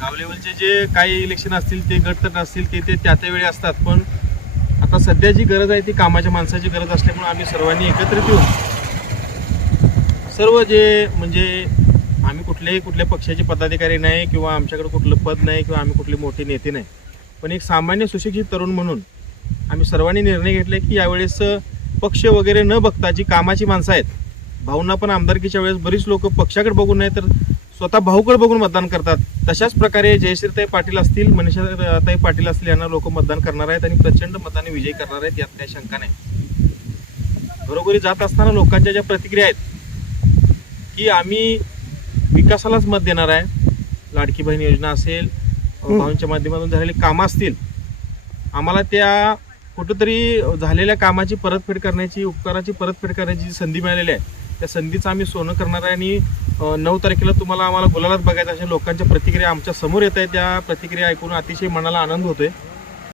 गाव लेवलचे जे काही इलेक्शन असतील ते गटतट असतील ते त्या वेळी असतात, पण आता सध्या जी गरज आहे ती कामाच्या माणसाची गरज असल्यामुळे आम्ही सर्वांनी एकत्रित येऊन सर्व जे म्हणजे आम्ही कुठल्या पक्षाचे पदाधिकारी नाही किंवा आमच्याकडे कुठलं पद नाही किंवा आम्ही कुठले मोठे नेते नाही, पण एक सामान्य सुशिक्षित तरुण म्हणून आम्ही सर्वांनी निर्णय घेतला की यावेळेस पक्ष वगैरे न बघता जी कामाची माणसं आहेत, भाऊंना पण आमदारकीच्या वेळेस बरीच लोक पक्षाकडे बघून नाही तर स्वतः भाऊकडे बघून मतदान करतात. तशाच प्रकारे जयश्रीताई पाटील असतील, मनीषाताई पाटील असतील यांना लोक मतदान करणार आहेत आणि प्रचंड मताने विजयी करणार आहेत, यात काही शंका नाही. घरोघरी जात असताना लोकांच्या ज्या प्रतिक्रिया आहेत की आम्ही विकासालाच मत देणार आहे, लाडकी बहीण योजना असेल, भाऊंच्या माध्यमातून झालेली कामं असतील, आम्हाला त्या कुठंतरी झालेल्या कामाची परतफेड करण्याची, उपकाराची परतफेड करण्याची जी संधी मिळालेली आहे त्या संधीचं आम्ही सोनं करणार आहे. आणि 9 तारखेला आम्हाला गुलालात बघायचं अशा लोकांच्या प्रतिक्रिया आमच्या समोर येत आहेत. त्या प्रतिक्रिया ऐकून अतिशय मनाला आनंद होतोय.